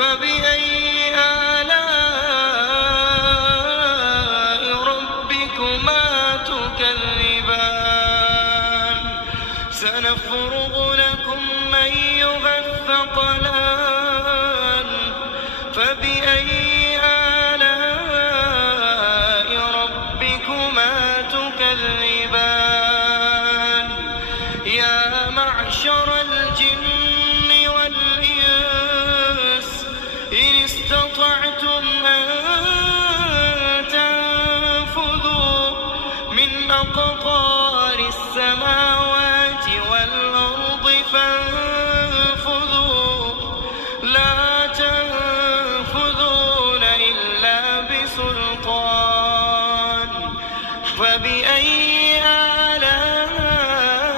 فبأي آلاء ربكما تكذبان سنفرغ لكم أيها الثقلان فبأي آلاء ربكما تكذبان يا معشر الجن والإنس إن استطعتم أن تنفذوا من أقطار السماوات والأرض فانفذوا